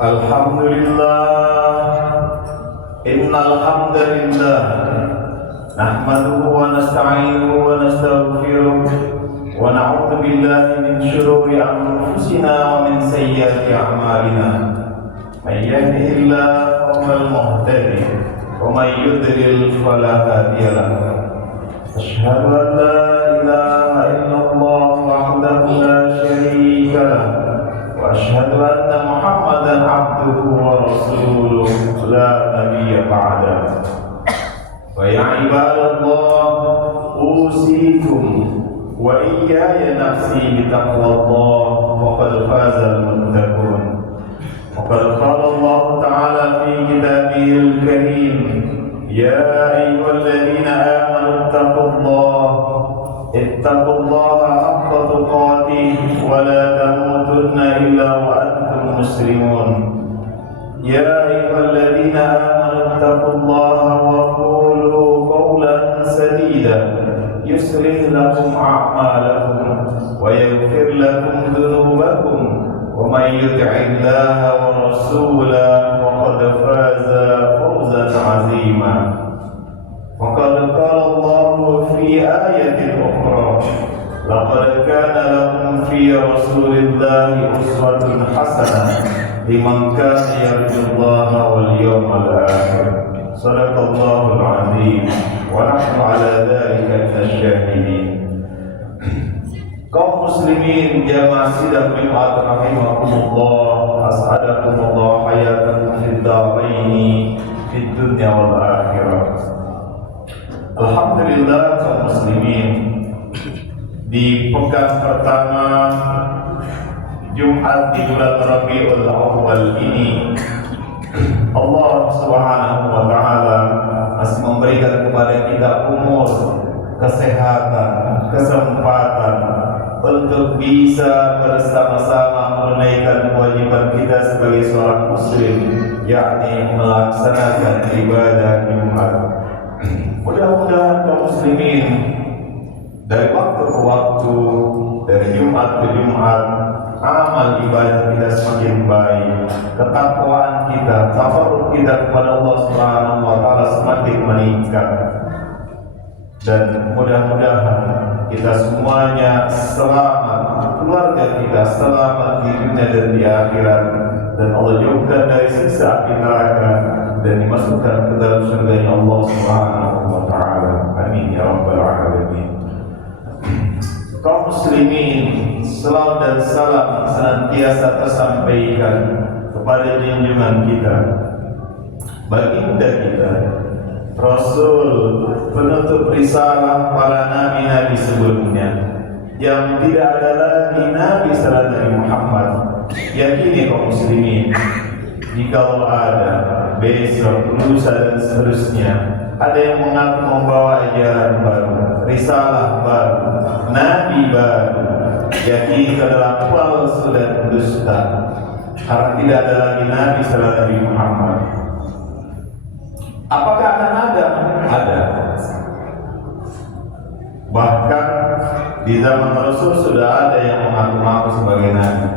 Alhamdulillah, innal hamdalillah nahmaduhu wa nasta'inuhu wa nastaghfiruh wa na'udzu billahi min shururi anfusina wa min sayyiati a'malina. May yahdihillahu fahuwal muhtadi wa may yudlil fala hadiya lahu. Asyhadu an la ilaha illallah wahdahu la syarika lahu wa asyhadu anna Muhammadan abduhu wa rasuluh la nabiyya ba'dahu. Wa ya ibadallah, usikum wa iyaya nafsi bitaqwallah faqad fazal muttaqun. Waqad qala Allah ta'ala fi kitabihil karim, ya ayyuhalladzina amanu ittaqullaha haqqa tuqatih wa la tamutunna illa wa antum muslimun. Ya ayyuhalladzina amanu ittaqullaha wa qulu qawlan sadida yuslih lakum a'malakum wa yaghfir lakum dhunubakum wa may yuti'illaha wa rasulahu faqad faza fawzan 'azima. Faqad qala Allahu fi ayatin ukhra, laqad kana lakum fi rasulillahi uswatun hasanah liman kana yarjullaha wal yawmal akhir. Shadaqallahul 'azim wa nahnu 'ala dzalika minasyahidin. Kaum muslimin jamaah sidang Jumat rahimakumullah, as'adakumullah hayatan fid dharain fid dunya wal akhirah. Alhamdulillah kaum muslimin, di pekan pertama Jumat di bulan Rabiul Awwal ini Allah Subhanahu wa taala masih memberikan kepada kita umur, kesehatan, kesempatan untuk bisa bersama-sama menunaikan kewajiban kita sebagai seorang muslim, yakni melaksanakan ibadah Jumat. Mudah-mudahan kaum muslimin dari waktu ke waktu, dari Jumat ke Jumat, amal ibadah kita semakin baik, ketakwaan kita, tafarruq kita kepada Allah Subhanahu wa taala semakin meningkat. Dan mudah-mudahan kita semuanya selamat, keluarga kita selamat di dunia dan di akhirat, dan Allah jauhkan dari siksa api neraka dan dimasukkan ke dalam surga Allah Subhanahu wa taala. Amin ya rabbal alamin. Kaum muslimin, salam dan salam senantiasa tersampaikan kepada junjungan kita, baginda kita, Rasul, penutup risalah para nabi-nabi sebelumnya, yang tidak ada lagi nabi selain Nabi Muhammad. Yakini kaum muslimin, jikalau ada besok, lusa dan seterusnya ada yang mengaku membawa ajaran baru, risalah baru, nabi baru, yakini adalah palsu dan dusta, karena tidak ada lagi nabi selain Nabi Muhammad. Apakah akan ada? Ada. Bahkan di zaman Rasul sudah ada yang mengaku-ngaku sebagai nabi,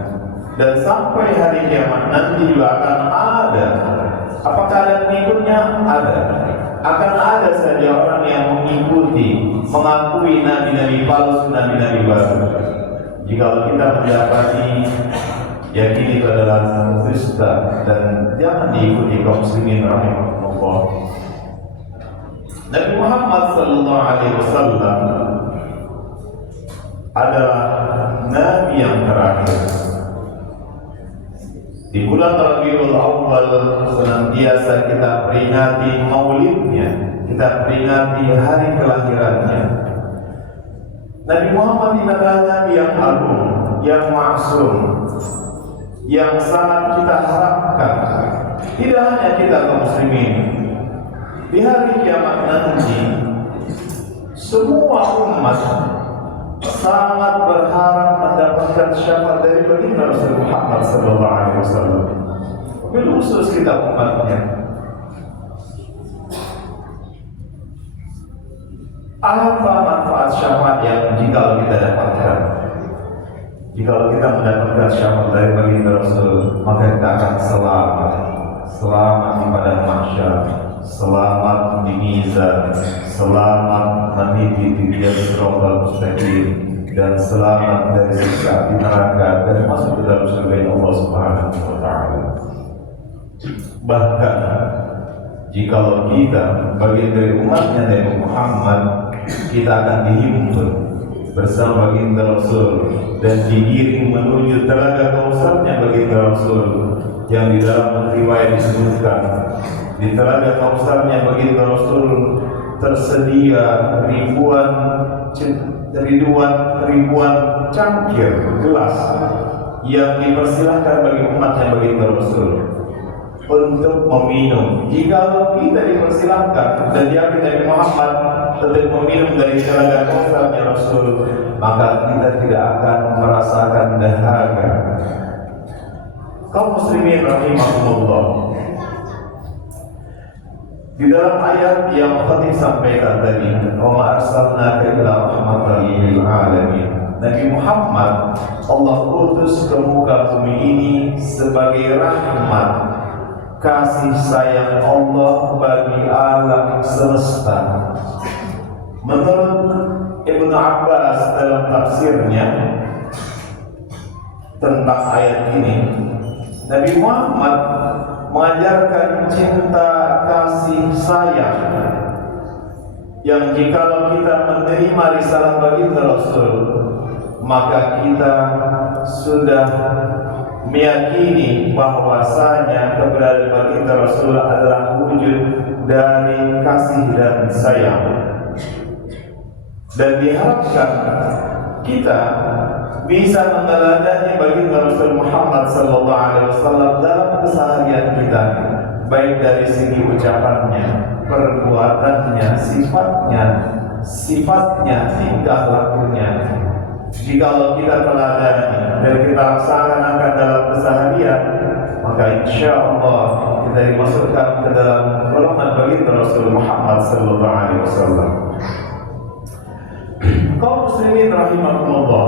dan sampai hari kiamat nanti juga akan ada. Apakah ada pengikutnya? Ada. Akan ada saja orang yang mengikuti, mengakui nabi-nabi palsu, nabi-nabi baru. Jika kita mendapati yakini itu adalah dusta dan jangan diikuti kaum muslimin rahimahullah. Nabi Muhammad sallallahu alaihi wasallam adalah nabi yang terakhir. Di bulan Rabiul Awwal senantiasa kita peringati maulidnya, kita peringati hari kelahirannya. Nabi Muhammad ini adalah nabi yang agung, yang maksum, yang sangat kita harapkan. Tidak hanya kita kaum muslimin, di hari kiamat nanti semua umat sangat berharap mendapatkan syafaat dari baginda Rasul Muhammad sallallahu alaihi wasallam. Bil khusus kita umatnya. Apa manfaat syafaat yang jika kita dapatkan? Jika kita mendapatkan syafaat dari baginda Rasul, maka kita akan selamat. selamat di padang mahsyar, selamat di mizan, selamat meniti titik siratal mustaqim, dan selamat dari siksa api neraka dan masuk ke dalam surga Allah Subhanahu wa taala. Bahkan jikalau kita bagian dari umatnya Nabi Muhammad, kita akan dihimpun bersama baginda Rasul dan digiring menuju telaga Kausarnya baginda Rasul, yang di dalam riwayat disebutkan di telaga Kausarnya baginda Rasul tersedia ribuan cangkir gelas yang dipersilahkan bagi umatnya baginda Rasul untuk meminum. Jika kita dipersilahkan dan diakui dari Muhammad untuk meminum dari telaga Kausarnya Rasul, maka kita tidak akan merasakan dahaga. Kaum muslimin rahimahumullah, di dalam ayat yang khatib sampaikan tadi, "Wa ma arsalnaka illa rahmatan lil alamin." Nabi Muhammad Allah utus ke muka bumi ini sebagai rahmat, kasih sayang Allah bagi alam semesta. Menurut Ibnu Abbas dalam tafsirnya tentang ayat ini, Nabi Muhammad mengajarkan cinta kasih sayang yang jikalau kita menerima risalah baginda Rasul, maka kita sudah meyakini bahwasanya keberadaan baginda Rasul adalah wujud dari kasih dan sayang, dan diharapkan kita bisa meneladani baginda Rasul Muhammad sallallahu alaihi wasallam dalam keseharian kita, baik dari segi ucapannya, perbuatannya, sifatnya, tingkah lakunya. Jikalau kita teladani dan kita laksanakan dalam keseharian, maka insya Allah kita dimasukkan ke dalam golongan baginda Rasul Muhammad sallallahu alaihi wasallam. Kaum muslimin rahimahumullah,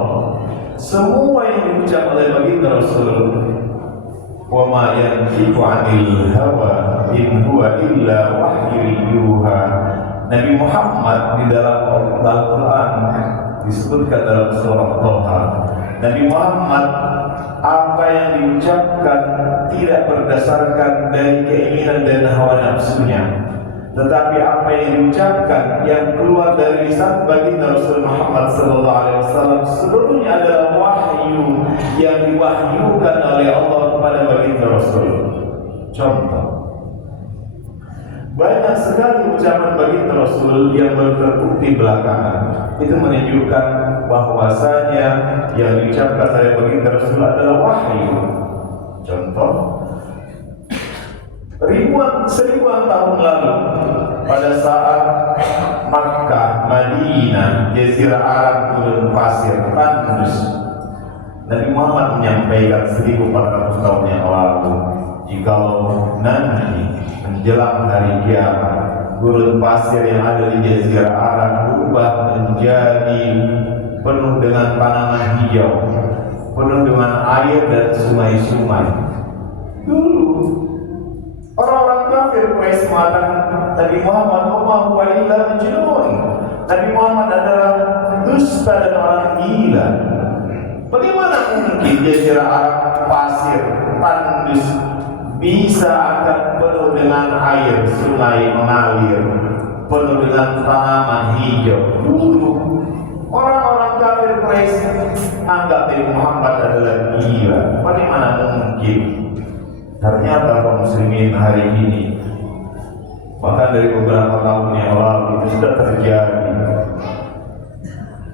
semua yang diucap oleh baginda Rasul, wa ma yantiqu 'anil hawa in huwa illa wahyu yuha. Nabi Muhammad di dalam Al-Quran disebutkan dalam surah Thaha, Nabi Muhammad apa yang diucapkan tidak berdasarkan dari keinginan dan hawa nafsunya, tetapi apa yang diucapkan yang keluar dari lisan baginda Rasul Muhammad sallallahu alaihi wasallam seluruhnya adalah wahyu yang diwahyukan oleh Allah kepada baginda Rasul. Contoh, banyak sekali ucapan baginda Rasul yang baru terbukti belakangan. Itu menunjukkan bahwasanya yang diucapkan oleh baginda Rasul adalah wahyu. Contoh, seribuan tahun lalu, pada saat Makkah, Madinah, Jazirah Arab, gurun pasir, tandus, Nabi Muhammad menyampaikan 1400 tahun yang lalu, jikalau nanti menjelang hari kiamat, gurun pasir yang ada di Jazirah Arab berubah menjadi penuh dengan tanaman hijau, penuh dengan air dan sungai-sungai. Dulu orang-orang kafir Quraisy mengatakan Nabi Muhammad wa illa majnun. Nabi Muhammad adalah dusta dan orang gila. Bagaimana mungkin Jazirah Arab pasir tandus bisa akan penuh dengan air, sungai mengalir, penuh dengan tanaman hijau? Dulu orang-orang kafir Quraisy anggap Nabi Muhammad adalah gila. Bagaimana mungkin? Ternyata kaum muslimin hari ini, bahkan dari beberapa tahun yang lalu itu sudah terjadi.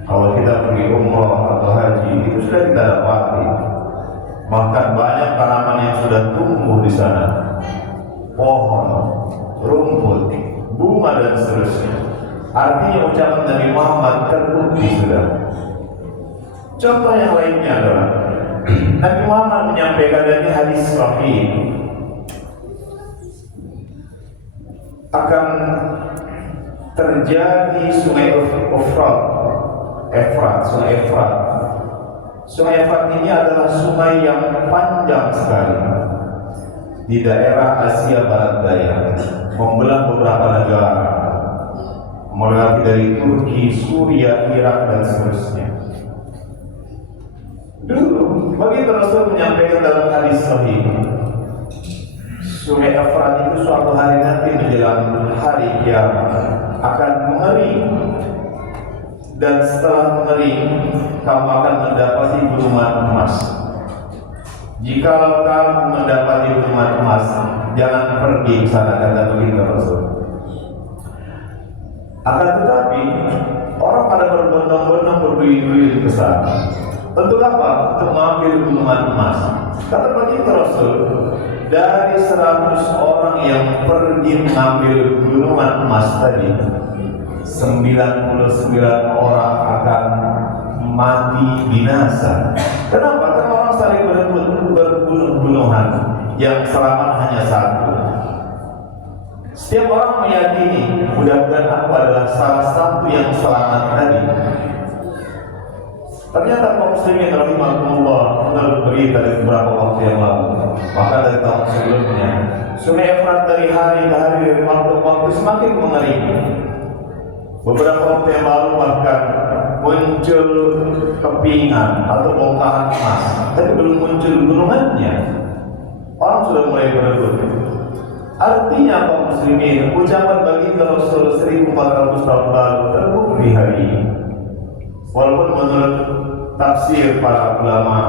Kalau kita pergi umrah atau haji, itu sudah kita dapati. Bahkan banyak tanaman yang sudah tumbuh di sana, pohon, rumput, bunga dan seterusnya. Artinya ucapan Nabi Muhammad terbukti sudah. Contoh yang lainnya adalah Nabi Muhammad menyampaikan dari hadis sahih akan terjadi sungai sungai Efrat. Sungai Efrat ini adalah sungai yang panjang sekali. di daerah Asia Barat Daya, membelah beberapa negara, mulai dari Turki, Suria, Irak, dan seterusnya. Dulu, bagi Rasul menyampaikan dalam hadis sahih, Sungai Efrat itu suatu hari nanti menjelang hari kiamat akan mengering, dan setelah mengering kamu akan mendapati gunungan emas. Jika kamu mendapati gunungan emas, jangan pergi ke sana, kata begitu Rasul. Akan tetapi orang pada berbondong-bondong berduyun-duyun ke sana. Untuk apa? Untuk mengambil gunungan emas. Kata begitu Rasul, dari 100 orang yang pergi mengambil gunungan emas tadi, 99 orang akan mati binasa. Kenapa? Karena orang saling berebut, berbunuh-bunuhan, yang selamat hanya satu. Setiap orang meyakini mudah-mudahan aku adalah salah satu yang selamat tadi. Ternyata kaum muslimin rahimahumullah menurut berita dari beberapa waktu yang lalu, maka dari tahun sebelumnya, Sungai Efrat dari hari ke hari, dari waktu ke waktu semakin mengering. Beberapa waktu yang lalu bahkan muncul kepingan atau bongkahan emas, tapi belum muncul gunungannya. Orang sudah mulai berebut. Artinya kaum muslimin, ucapan bagi Rasul 1400 tahun lalu terbukti hari ini. Walaupun menurut tafsir para ulama,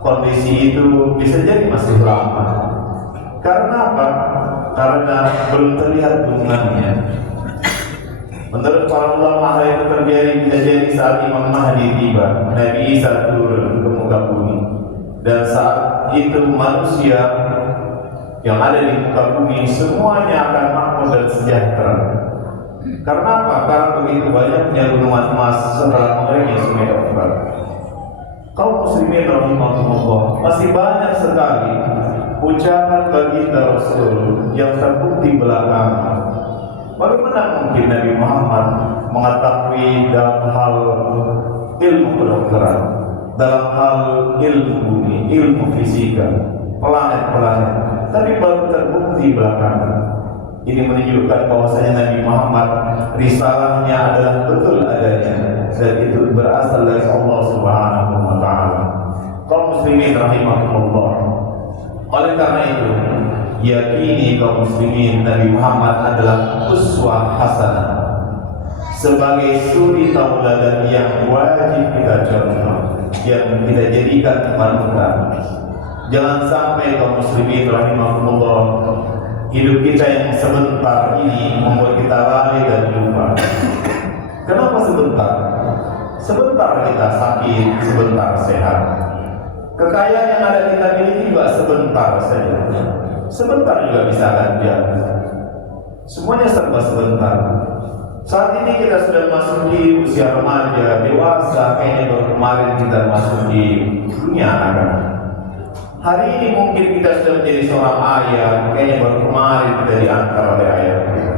kondisi itu bisa jadi masih lama. Karena apa? Karena belum terlihat gunungannya. Menurut para ulama, hal itu terjadi bisa jadi saat Imam Mahdi tiba, Nabi Isa turun ke muka bumi, dan saat itu manusia yang ada di muka bumi semuanya akan makmur dan sejahtera. Karena apa? Karena begitu banyaknya gunungan emas setelah mengeringnya Sungai Efrat. Kaum muslimin rahimahumullah, masih banyak sekali ucapan baginda Rasul yang terbukti belakangan. Bagaimana mungkin Nabi Muhammad mengetahui dalam hal ilmu kedokteran, dalam hal ilmu bumi, ilmu fisika, planet-planet, tapi baru terbukti belakangan. Ini menunjukkan bahwasanya Nabi Muhammad risalahnya adalah betul adanya, dan itu berasal dari Allah Subhanahu wa taala. Kaum muslimin rahimahumullah. Oleh karena itu, yakini kaum muslimin Nabi Muhammad adalah uswah hasanah, sebagai suri tauladan yang wajib kita contoh, yang kita jadikan panutan. Jangan sampai kaum muslimin rahimahumullah, hidup kita yang sebentar ini membuat kita lalai dan lupa. Kenapa sebentar? Sebentar kita sakit, sebentar sehat. Kekayaan yang ada kita miliki juga sebentar saja. Sebentar juga bisa akan jatuh. Semuanya serba sebentar. Saat ini kita sudah masuk di usia remaja, dewasa, kayaknya baru kemarin kita masuk di dunia anak-anak. Hari ini mungkin kita sudah menjadi seorang ayah, kayaknya baru kemarin kita diantar oleh ayah kita.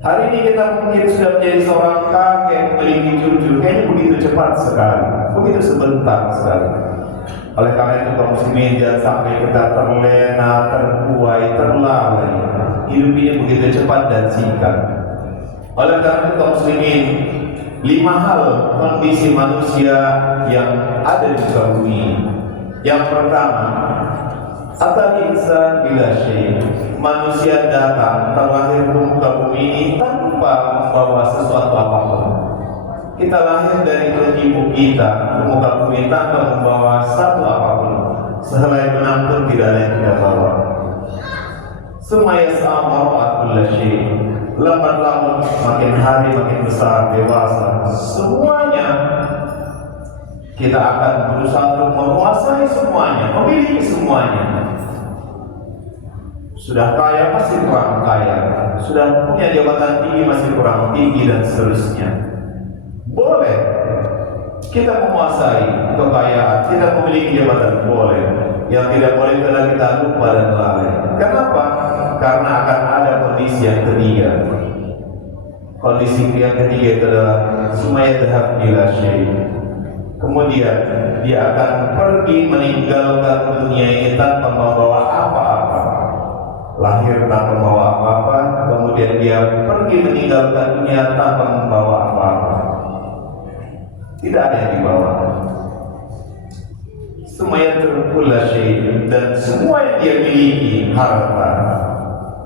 Hari ini kita mungkin sudah menjadi seorang kakek, memiliki cucu, kayaknya begitu cepat sekali, begitu sebentar sekali. Oleh karena itu kaum muslimin, jangan sampai kita terlena, terbuai, terlalai. Hidup ini begitu cepat dan singkat. Oleh karena itu kaum muslimin, 5 hal kondisi manusia yang ada di muka bumi. Yang pertama, atal insan bila syai, manusia datang terlahir ke muka bumi ini tanpa membawa sesuatu apapun. Kita lahir dari perut ibu kita ke muka bumi tanpa membawa satu apapun, sehelai benang pun tidak ada yang kita bawa. Semuanya sama atul syai, lambat laun makin hari makin besar, dewasa, semuanya kita akan berusaha untuk menguasai semuanya, memiliki semuanya. Sudah kaya masih kurang kaya, sudah punya jabatan tinggi masih kurang tinggi, dan seterusnya. Boleh kita menguasai kekayaan, kita memiliki jabatan, boleh. Yang tidak boleh adalah kita lupa dan lalai. Kenapa? Karena akan ada kondisi yang ketiga. Kondisi yang ketiga itu adalah sumaya dhahab bila syai. Kemudian dia akan pergi meninggalkan dunia ini tanpa membawa lahir tanpa membawa apa-apa, kemudian dia pergi meninggalkan dunia tanpa membawa apa-apa. Tidak ada yang dibawa. Semuanya terkulah syait, dan semua yang dia miliki, harta,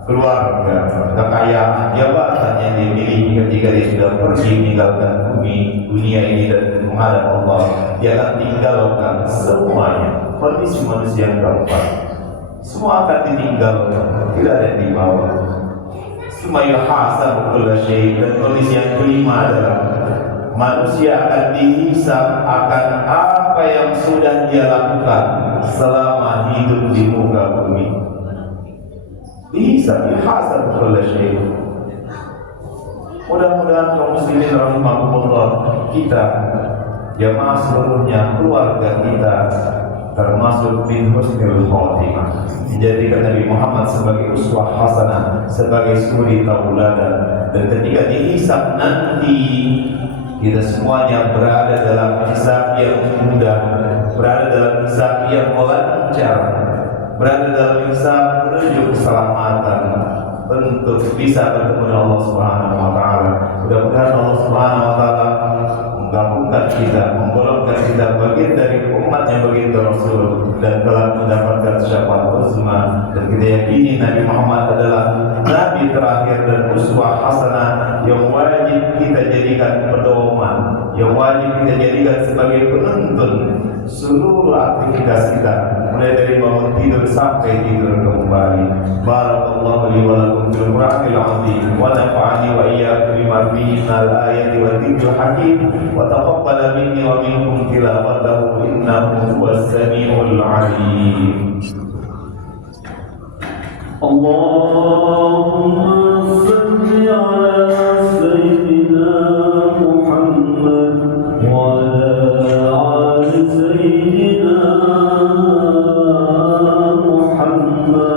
keluarga, kekayaan, jabatan yang dia miliki ketika dia sudah pergi meninggalkan bumi dunia ini dan menghadap Allah, dia akan tinggalkan semuanya. Kondisi manusia yang keempat, semua akan ditinggalkan, tidak ada yang dibawa. Semua yuhasabu kulla syai', dan kondisi yang kelima adalah manusia akan dihisab akan apa yang sudah dia lakukan selama hidup di muka bumi. Dihisab, yuhasabu kulla syai'. Mudah-mudahan kaum muslimin rahimahumullah, kita jamaah seluruhnya, keluarga kita, termasuk bin husnul khotimah, menjadikan Nabi Muhammad sebagai uswah hasanah, sebagai suri tauladan, dan ketika dihisab nanti kita semuanya berada dalam hisab yang mudah, berada dalam hisab yang lancar, berada dalam hisab menuju keselamatan, untuk bisa bertemu dengan Allah Subhanahu wa taala. Mudah-mudahan Allah Subhanahu wa taala menggabungkan kita, menggolongkan kita bagian dari umat yang bagian Rasul, dan telah mendapatkan syafaat uzma. Dan kita yakini Nabi Muhammad adalah Nabi terakhir dan uswah hasanah yang wajib kita jadikan pedoman, yang wajib kita jadikan sebagai penuntun seluruh aktivitas kita, mulai dari bangun tidur sampai tidur kembali. Barakallahu li wa lakum fil Qur'anil azim, wa nafa'ani wa iyyakum bima fihi minal ayati wa dzikril hakim, wa taqabbal minni wa minkum tilawatahu innahu huwas samiul alim. Allahumma salli ala sayyidina Muhammad wa ala ali sayyidina Muhammad.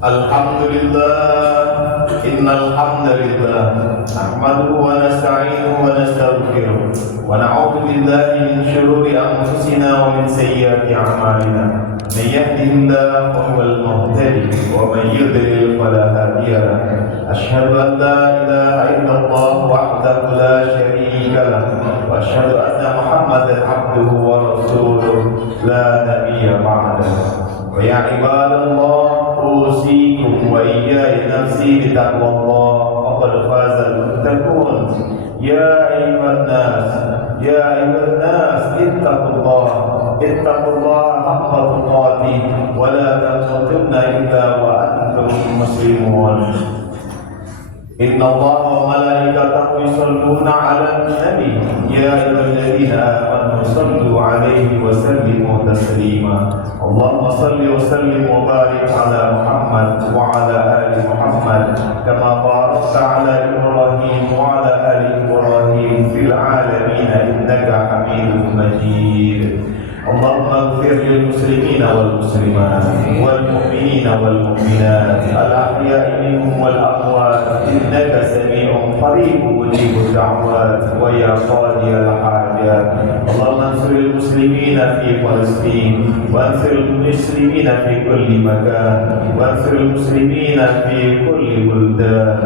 Alhamdulillah, innal hamdalillah nahmaduhu wa nasta'inuhu wa nastaghfiruh wa na'udzu billahi min shururi anfusina wa min sayyiati a'malina. Man yahdihillahu fahuwal muhtadi wa man yudlil fala hadiya lahu. Asyhadu an la ilaha illallah wahdahu la syarika lahu wa asyhadu anna Muhammadan abduhu wa rasuluh la nabiyya ba'dahu. Wa ya ibadallah, أوصيكم وإياي نفسي بتقوى الله، فقد فاز المتقون. يا أيها الناس اتقوا الله حق تقاته ولا تموتن إلا وأنتم مسلمون. إن الله وملائكته يصلون على النبي يا أيها الذين آمنوا صلوا عليه وسلموا تسليما. اللهم صل وسلم وبارك على محمد وعلى آل محمد كما باركت على إبراهيم وعلى آل إبراهيم في العالمين إنك حميد مجيد. اللهم اغفر للمسلمين والمسلمات والمؤمنين والمؤمنات الأحياء منهم والأموات إنك سميع قريب مجيب الدعوات ويا قاضي الحاجات. اللهم انصر المسلمين في فلسطين وانصر المسلمين في كل مكان وانصر المسلمين في كل بلدان.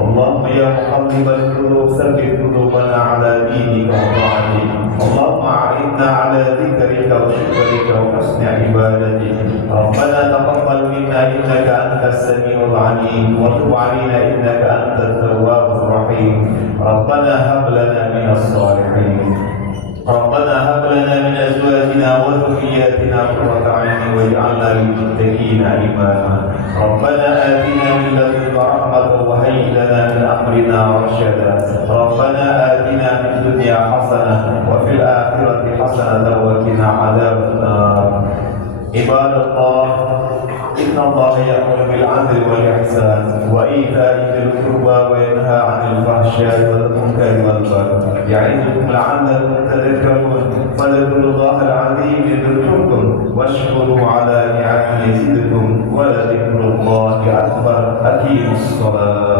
اللهم يا مقلب القلوب ثبت قلوبنا على دينك وطاعتك. اللهم أعنا على ذكرك وشكرك وحسن عبادتك. ربنا تقبل منا إنك أنت السميع العليم وتب علينا إنك أنت التواب الرحيم. ربنا هب لنا من الصالحين. ربنا هب لنا من أزواجنا وذرياتنا قرة أعين واجعلنا للمتقين إماما. ربنا آتنا من لدنك رحمة وهيئ لنا من أمرنا رشدا. ربنا آتنا في الدنيا حسنة وفي الآخرة حسنة وقنا عذاب النار. عباد الله، إن الله يأمر بالعدل والإحسان وإيتاء ذي القربى وينهى عن الفحشاء والمنكر والبغي يعظكم لعلكم تذكرون. فاذكروا الله العظيم يذكركم واشكروا على نعمه يزدكم ولذكر الله أكبر. أقيموا الصلاة.